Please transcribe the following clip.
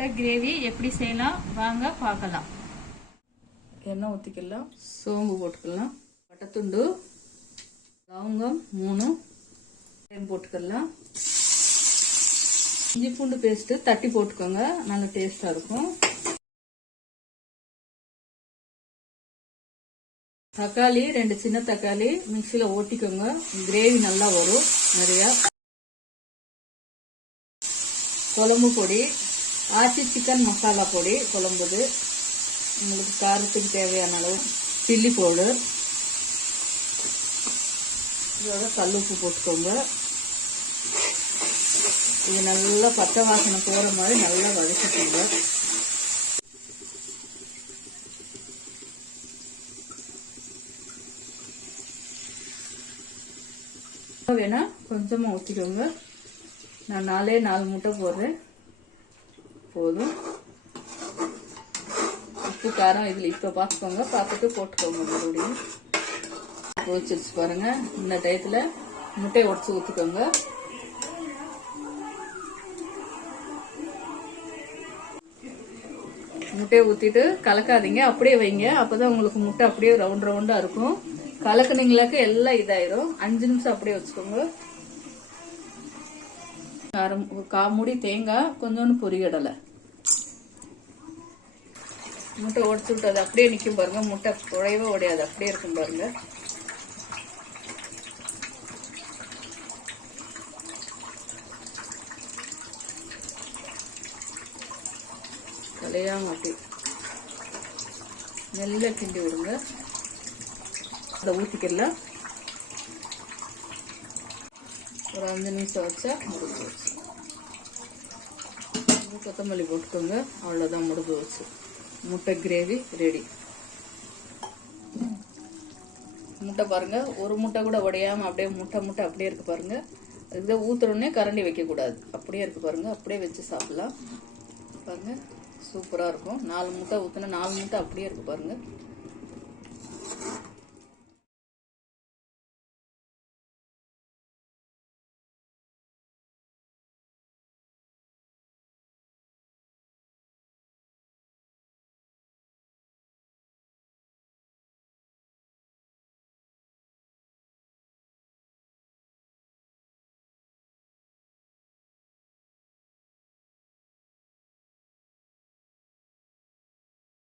முட்டை கிரேவி எப்படி செய்யலாம் வாங்க பார்க்கலாம். எண்ணெய் ஊற்றிக்கலாம், சோம்பு போட்டுக்கலாம், பட்டைத்துண்டு, லவங்கம் 3 போட்டுக்கலாம், இஞ்சி பூண்டு பேஸ்ட்டு தட்டி போட்டுக்கோங்க, நல்ல டேஸ்டாக இருக்கும். தக்காளி 2 சின்ன தக்காளி மிக்சியில் ஓட்டிக்கோங்க, கிரேவி நல்லா வரும் நிறையா. குழம்பு பொடி, ஆச்சி சிக்கன் மசாலா பொடி குழம்புது, உங்களுக்கு காரத்துக்கு தேவையான அளவு சில்லி பவுடர், இதோட கல்லுப்பு போட்டுக்கோங்க. இது நல்லா பச்சை வாசனை போகிற மாதிரி நல்லா வதக்கிக்கோங்க. வேணா கொஞ்சமாக ஊற்றிக்கோங்க. நான் 4 முட்டை போடுறேன், போதும். உப்பு காரம் இதில் இப்போ பார்த்துக்கோங்க, பார்த்துட்டு போட்டுக்கோங்க. மறுபடியும் பொரிச்சிருச்சு பாருங்க. இந்த டயத்தில் முட்டையை உடச்சி ஊற்றிக்கோங்க. முட்டையை ஊற்றிட்டு கலக்காதீங்க, அப்படியே வைங்க. அப்போதான் உங்களுக்கு முட்டை அப்படியே ரவுண்டாக இருக்கும். கலக்குனீங்களாக்க எல்லாம் இதாயிரும். 5 நிமிஷம் அப்படியே வச்சுக்கோங்க. காமுடி தேங்காய், கொஞ்சோண்டு பொரிகடலை, முட்டை உடச்சு விட்டு அது அப்படியே நிற்கும் பாருங்க. முட்டை உடையவே உடையாது, அப்படியே இருக்கும் பாருங்க. தலையா மாட்டி மெல்ல கிண்டி விடுங்க. அதை ஊற்றிக்கலாம். ஒரு 5 நிமிஷம் வச்சா முடிஞ்சு வச்சு. கொத்தமல்லி போட்டுக்கோங்க, அவ்வளோதான், முடிஞ்சு வச்சு. முட்டை கிரேவி ரெடி. முட்டை பாருங்க, ஒரு முட்டை கூட உடையாம அப்படியே முட்டை அப்படியே இருக்கு பாருங்க. அதுக்கு ஊத்துறோடனே கரண்டி வைக்கக்கூடாது, அப்படியே இருக்கு பாருங்க. அப்படியே வச்சு சாப்பிடலாம் பாருங்க, சூப்பராக இருக்கும். 4 முட்டை ஊற்றினா 4 முட்டை அப்படியே இருக்கு பாருங்க.